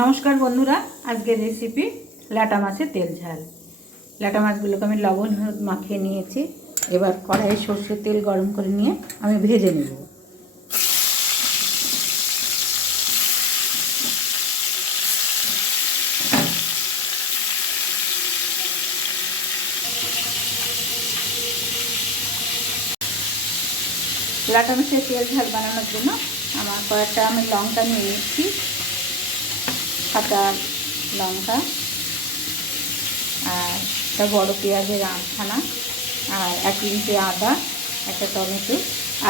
নমস্কার বন্ধুরা, আজকের রেসিপি ল্যাটা মাছের তেল ঝাল। ল্যাটা মাছগুলোকে আমি লবণ হলুদ মাখিয়ে নিয়েছি। এবার কড়াইয়ে সর্ষের তেল গরম করে নিয়ে আমি ভেজে নেব। ল্যাটা মাছের তেল ঝাল বানানোর জন্য আমার কয়েকটা আমি লঙ্কা নিয়ে নিচ্ছি, কাঁচা লঙ্কা আর একটা বড় পেঁয়াজের আধখানা আর 1 ইঞ্চি আদা, একটা টমেটো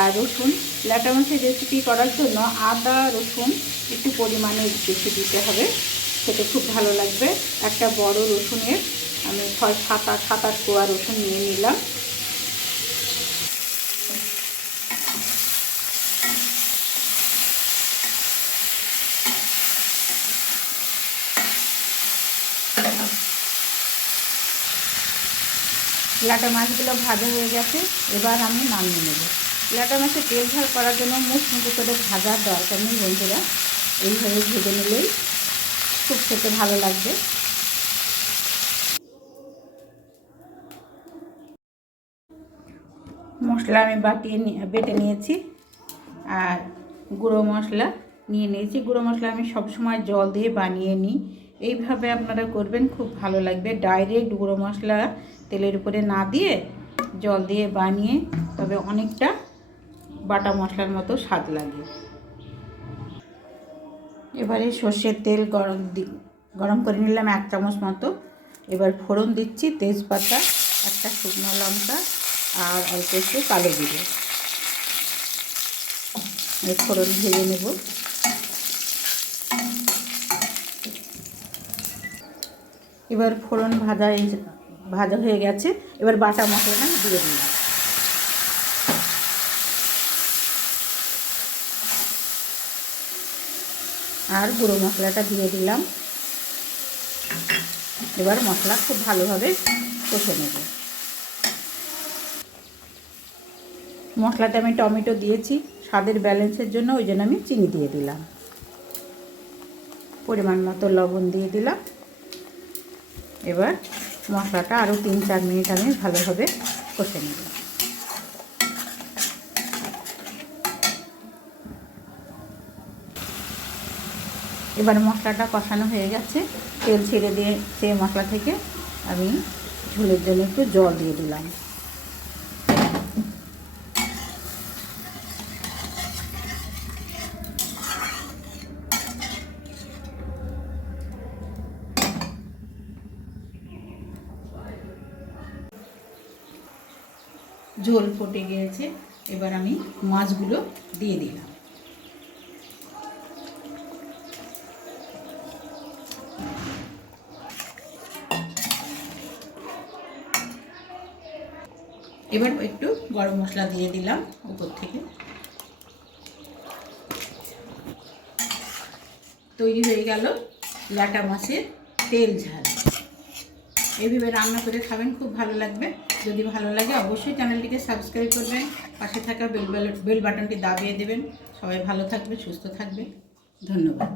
আর রসুন। ল্যাটা মাছের রেসিপি করার জন্য আদা রসুন একটু পরিমাণে বেশি দিতে হবে, খেতে খুব ভালো লাগবে। একটা বড় রসুনের আমি 6-7-8 কোয়া রসুন নিয়ে নিলাম। ল্যাটা মাছগুলো ভাজা হয়ে গেছে, এবার আমি নামিয়ে নেব। ল্যাটা মাছের তেল ঝাল করার জন্য মুচমুচে করে ভাজার দরকার নেই বন্ধুরা, এইভাবে ভেজে নিলেই খুব খেতে ভালো লাগবে। মশলা আমি বেটে নিয়েছি আর গুঁড়ো মশলা নিয়ে নিয়েছি। গুঁড়ো মশলা আমি সবসময় জল দিয়ে বানিয়ে নিই, এইভাবে আপনারা করবেন, খুব ভালো লাগবে। ডাইরেক্ট গুঁড়ো মশলা তেলের উপরে না দিয়ে জল দিয়ে বানিয়ে তবে অনেকটা বাটা মশলার মতো স্বাদ লাগে। এবারে সর্ষের তেল গরম করে নিলাম 1 চামচ মতো। এবার ফোড়ন দিচ্ছি তেজপাতা, একটা শুকনো লঙ্কা আর অল্প একটু কালো জিরে। ফোড়ন ভেজে নেব। এবার ফোড়ন ভাজা হয়ে গেছে, এবার বাটা মশলাটা দিয়ে দিলাম। আর গুঁড়ো মশলাটা দিয়ে দিলাম। এবার মশলা খুব ভালোভাবে কষে নেব। মশলাতে আমি টমেটো দিয়েছি স্বাদের ব্যালেন্সের জন্য, ওই জন্য আমি চিনি দিয়ে দিলাম। পরিমাণ মতো লবণ দিয়ে দিলাম। এবার মশলাটা আরও 3-4 মিনিট আমি ভালোভাবে কষে নেব। এবার মশলাটা কষানো হয়ে গেছে, তেল ছেড়ে দিয়েছে মশলা থেকে। আমি ঝোলের জন্য একটু জল দিয়ে দিলাম। ঝোল ফুটে গিয়েছে, এবার আমি মাছগুলো দিয়ে দিলাম। এবার একটু গরম মশলা দিয়ে দিলাম উপর থেকে। তৈরি হয়ে গেল ল্যাটা মাছের তেল ঝাল। এইভাবে রান্না করে খাবেন, খুব ভালো লাগবে। যদি ভালো লাগে অবশ্যই চ্যানেলটিকে সাবস্ক্রাইব করবেন, পাশে থাকা বেল বাটনটি দাবিয়ে দেবেন। সবাই ভালো থাকবে, সুস্থ থাকবে। ধন্যবাদ।